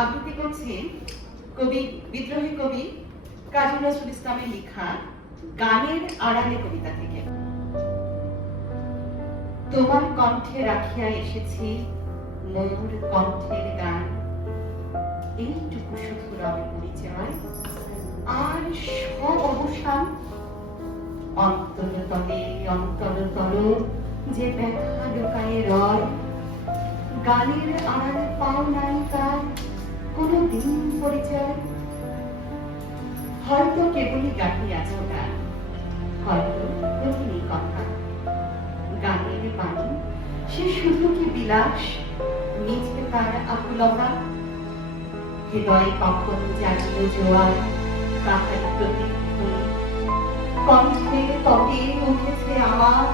আবৃত্তি করছি কবি বিদ্রোহী কবি কাজী নজরুল ইসলামের লেখা গানের আড়ালে কবিতা থেকে। তোমার কণ্ঠে রাখিয়া এসেছি মোর কণ্ঠের গান, এইটুকু শুধু রবে পরিচয় আর সব অবসান। অন্তরতলে অন্তরতর যে ব্যথা লোকায়ে রয়, গানের আড়ালে পাও নাই তার কোনো দিন পরিচয়। হয়তো কেবলই গাহিয়াছ গান, হয়তো কহিনি কথা। গানের বাণী সে শুধু কি বিলাস, নিচে তার আকুলতা। হৃদয়ে কখন জাগিল জোয়ার, তাহার প্রতিধ্বনি। কণ্ঠে তবে উঠেছে আমার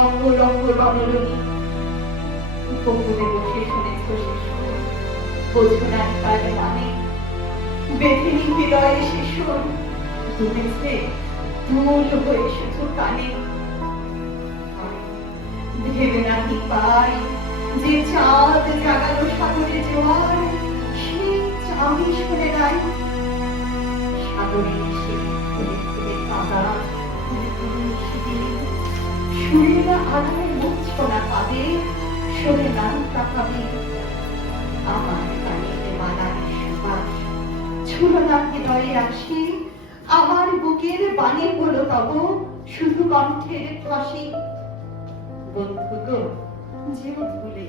অঙ্গরঙ্গ রণরণী। পুকুরে বসে শুনেছ সে সুর, বোঝো নাই তার মানে। বেঁধেনি হৃদয়ে সে সুর, দুলেছে দুল হয়ে শুধু কানে। ভেবে নাহি পাই যে চাঁদ জাগালো সাগরে জোয়ার, সেই চাঁদই শুনে নাই। সাগরে সে ফুলে ফুলে কাঁদা, ফুলে ফুলে শিবির। শুনে না আড়ালে মূর্ছনা কাঁদে, শোনে না তাকাবে। আমার গানের মালার সুবাস ছুলো না হৃদয়ে আসি, আমার বুকের বাণী হলো তব শুধু কণ্ঠের ফাঁসি। বন্ধু গো যেও ভুলে,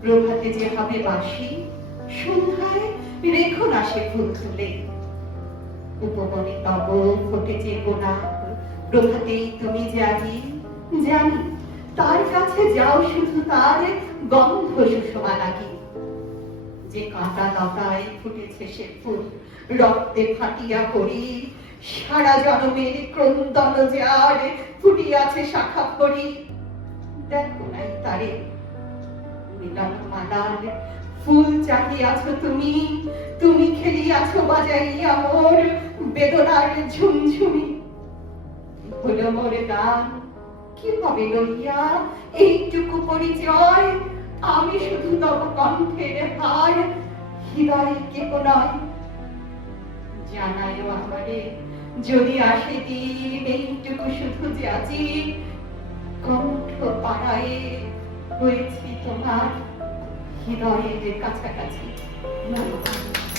প্রভাতে যে হবে বাসি, সন্ধ্যায় রেখো না সে ফুল তুলে। উপবনে তব ফোটেছে গোলাপ, প্রভাতেই তুমি জাগি। জানি তার কাছে যাও শুধু তার গন্ধ সুষমা লাগি। যে কাঁটা লতায় ফুটেছে সে ফুল, রক্তে ফাটিয়া পড়ি। সারা জনমের ক্রন্দন যার ফুটিয়াছে শাখা পড়ি। দেখো নাই তারে মিলন মালার ফুল চাহিয়াছ তুমি, তুমি খেলিয়াছ বাজাইয়া মোর বেদনার ঝুমঝুমি। হলো মোর গান কি হবে লইয়া এইটুকু পরিচয়, আমি শুধু তব কণ্ঠের হার, হৃদয়ে কেহ নয়। জানায়ও আমারে যদি আসে দিন, এইটুকু শুধু যাচি, কণ্ঠ পাড়ায় হয়েছি তোমার হৃদয়ের কাছাকাছি। নমস্কার।